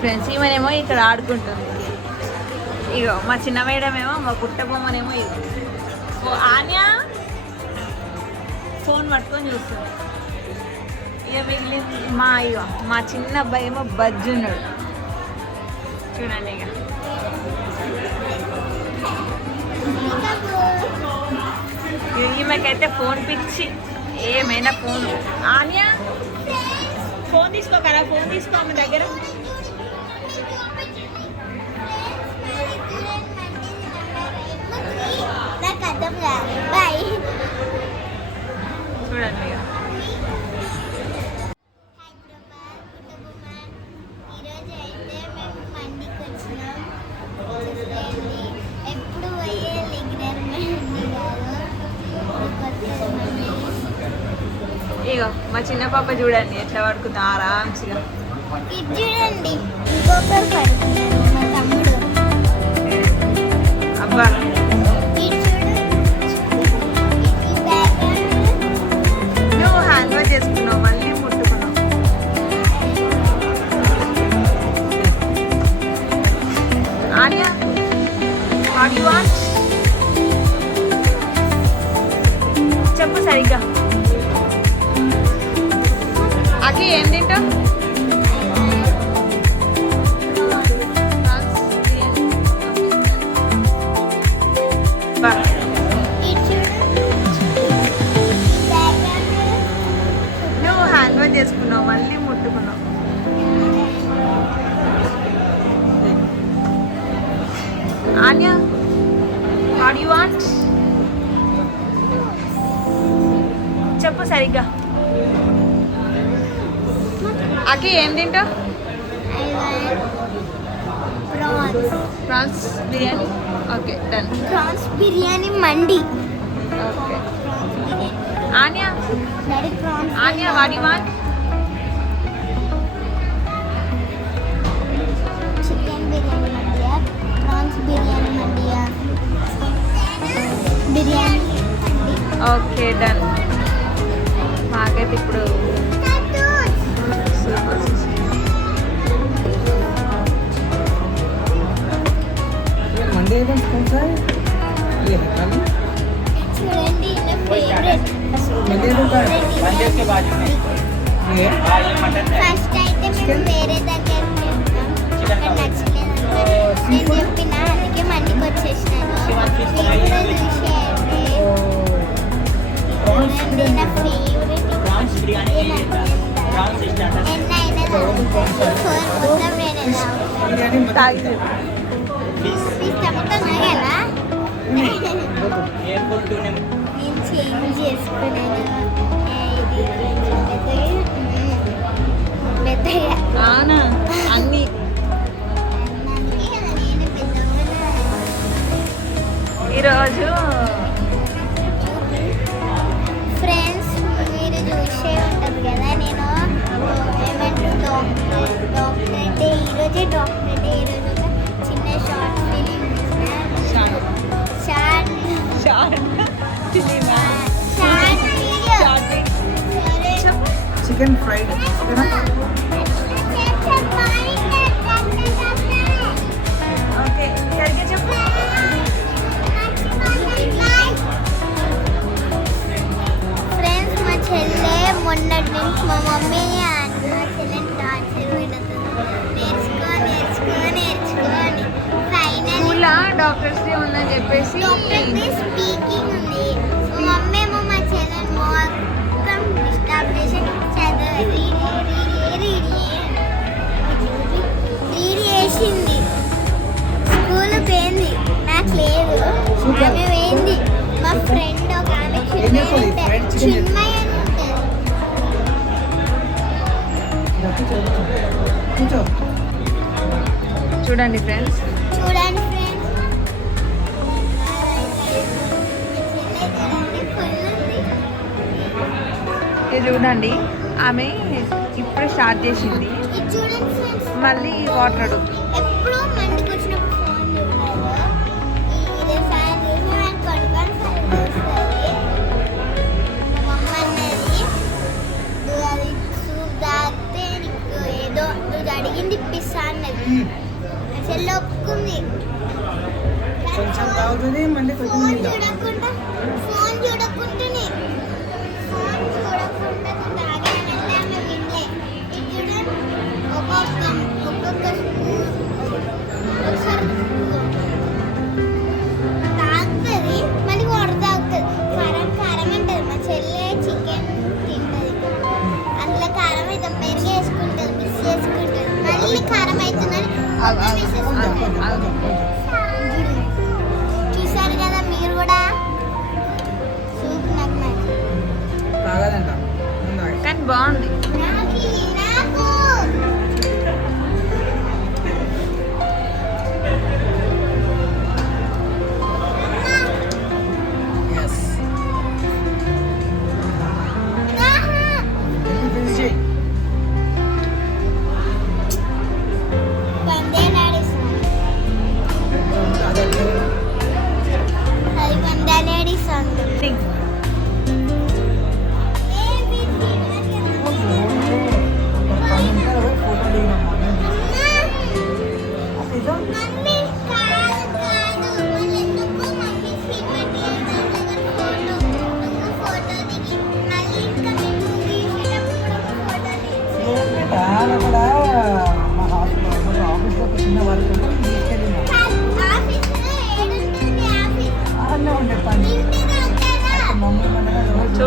Friends, ఈమెనేమో ఇక్కడ ఆడుకుంటుంది. ఇగో మా చిన్న మేడం ఏమో మా పుట్ట బొమ్మనేమో ఇది. ఓ ఆన్యా ఫోన్ పట్టుకొని చూస్తుంది. ఇక మిగిలింది మా చిన్న అబ్బాయి ఏమో బజ్జున్నాడు. చూడండి ఇక ఈమెకైతే ఫోన్ పిచ్చి, ఏమైనా ఫోన్. ఆన్యా ఫోన్ తీసుకో కదా, ఫోన్ తీసుకో మీ దగ్గర. చూడండి ఇక ఇగో మా చిన్న పాప చూడండి ఎట్లా పడుకుందా ఆరాంసిగా. చూడండి ఇంకొకరు పడుకున్నారు మా తమ్ముడు. అబ్బా నువ్వు హ్యాండ్ వాష్ చేసుకున్నావు, మళ్ళీ ముట్టుకున్నావు. ఆన్యా వాట్ యు వాంట్ చెప్పు సరిగ్గా. అకి ఏం తింటావు? నువ్వు హ్యాండ్ వాష్ చేసుకున్నావు, మళ్ళీ ముట్టుకున్నావు. ఆన్యా వాట్ యు వాంట్ చెప్పు సరిగ్గా. అకి ఏం తింటావు? Prawns biryani. Okay done. Prawns biryani mandi. Okay Anya Anya what you want? Chicken biryani మండియా, ప్రాన్స్ బిర్యానీ మండియా, బిర్యానీ. Okay done. మాకైతే ఇప్పుడు చూడండి నా ఫేవరెట్. ఫస్ట్ అయితే మేము వేరే దగ్గర అక్కడ నచ్చలేదు. నేను చెప్పిన అందుకే మండికి వచ్చేసినాను. చూసేయండి నా ఫేవరెట్. ఎన్నైనా మొత్తం నేనే తాగి నేను చేంజ్ చేసుకున్నాను. పెద్దగా అవునా అన్నీ. ఈరోజు ఫ్రెండ్స్ మీరు చూసే ఉంటారు కదా, నేను ఏమంటారు డాక్టర్ అంటే ఈరోజే డాక్టర్ అంటే ఈరోజు చిన్న short film chicken fried. Okay సరిగ్గా చెప్పు. ఫ్రెండ్స్ మా చెల్లె మొన్నటి నుంచి మా మమ్మీని మా చెల్లెని డాన్సర్ నేర్చుకొని స్కూల్లో డాక్టర్స్ డే ఉందని చెప్పేసి స్పీకింగ్ ఉంది. మా మమ్మీ ఏమో మా చెల్లెని మొత్తం డిస్టర్బ్ చేసి రీడ్ చేసింది. స్కూల్ పోయింది, నాకు లేదు. ఆమె పోయింది. మా ఫ్రెండ్ ఒక ఆమె చిన్మయ్య అని ఉంటుంది. చూడండి ఫ్రెండ్స్, ఇది చూడండి. ఆమె ఇప్పుడు స్టార్ట్ చేసింది, మళ్ళీ వాటర్ అడుగుతుంది. ఎప్పుడు మండికి వచ్చినప్పుడు ఫోన్ చూడలేదు. ఫ్యాన్ చూసి కొనుక్కొని మా అమ్మ అన్నది అది సూప్ తాగితే నీకు ఏదో నువ్వు అడిగింది ఇప్పిస్తా అన్నది.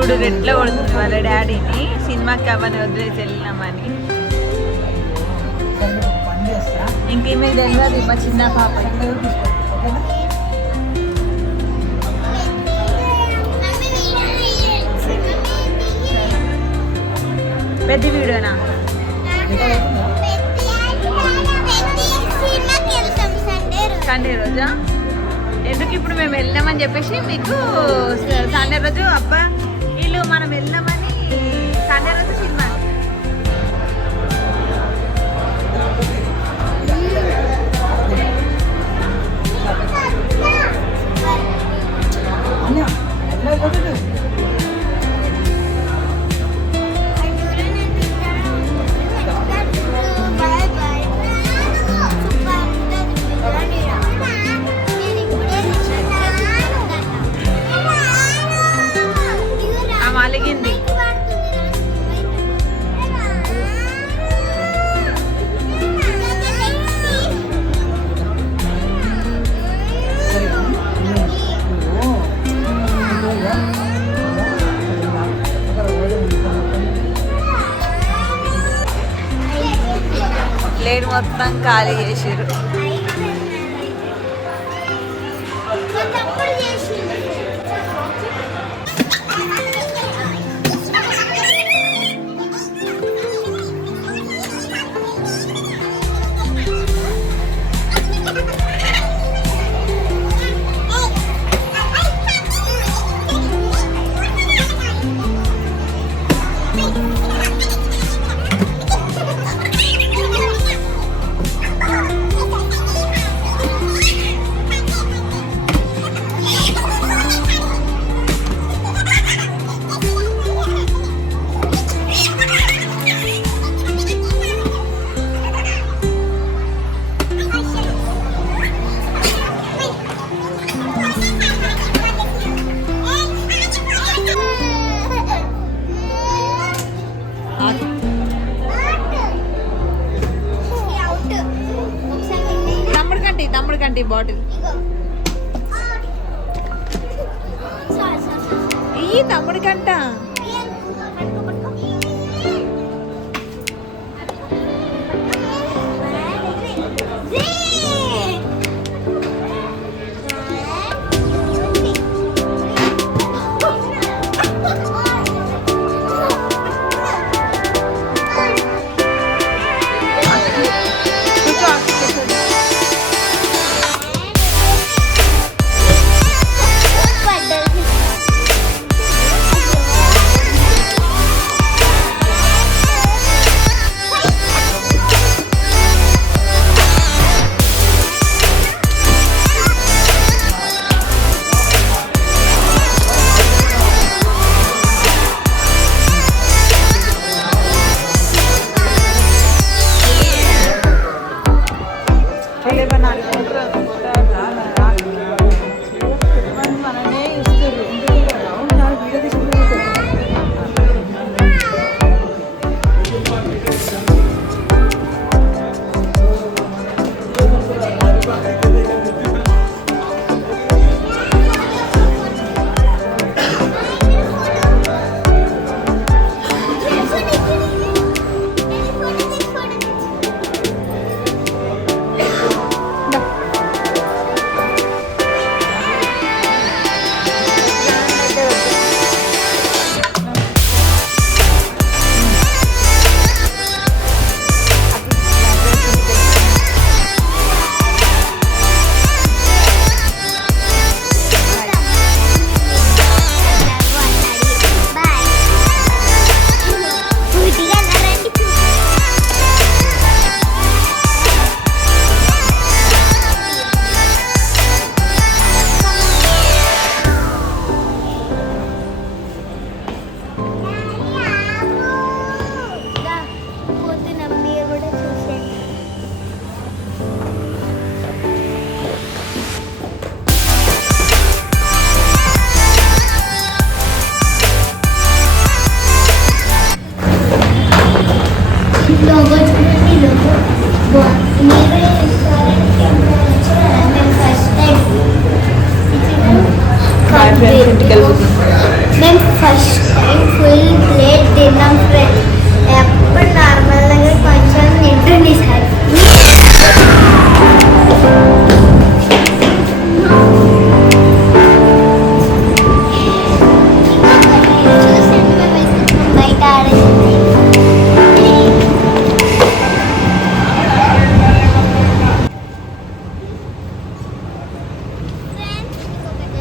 చూడు ఎట్లా కొడుతుంది వాళ్ళ డాడీని సినిమాకి అవన్నీ వదిలేసి వెళ్ళినామని. ఇంకేమీ తెలియదు మా చిన్న పాప. పెద్ద వీడియోనా? సండే రోజా? ఎందుకు ఇప్పుడు మేము వెళ్ళామని చెప్పేసి మీకు సండే రోజు అబ్బా వీళ్ళు మనం వెళ్ళామని సండే రోజు సినిమా. అలిగింది. ప్లేట్ మొత్తం ఖాళీ చేసారు. తమ్ముడు కంటే బాటిల్ ఈ తమ్ముడి కంట లోగో చూడండి, లోగో మీరు రెస్టారెంట్ కెమెరా వచ్చి మేము ఫస్ట్ టైం ఇంటికి వెళ్ళిపోతున్నాం. మేము ఫస్ట్ టైం ఫుల్ ప్లేట్ తిన్నాం ఫ్రెండ్స్. ఎప్పుడు నార్మల్గా కొంచెం తింటుంది సార్.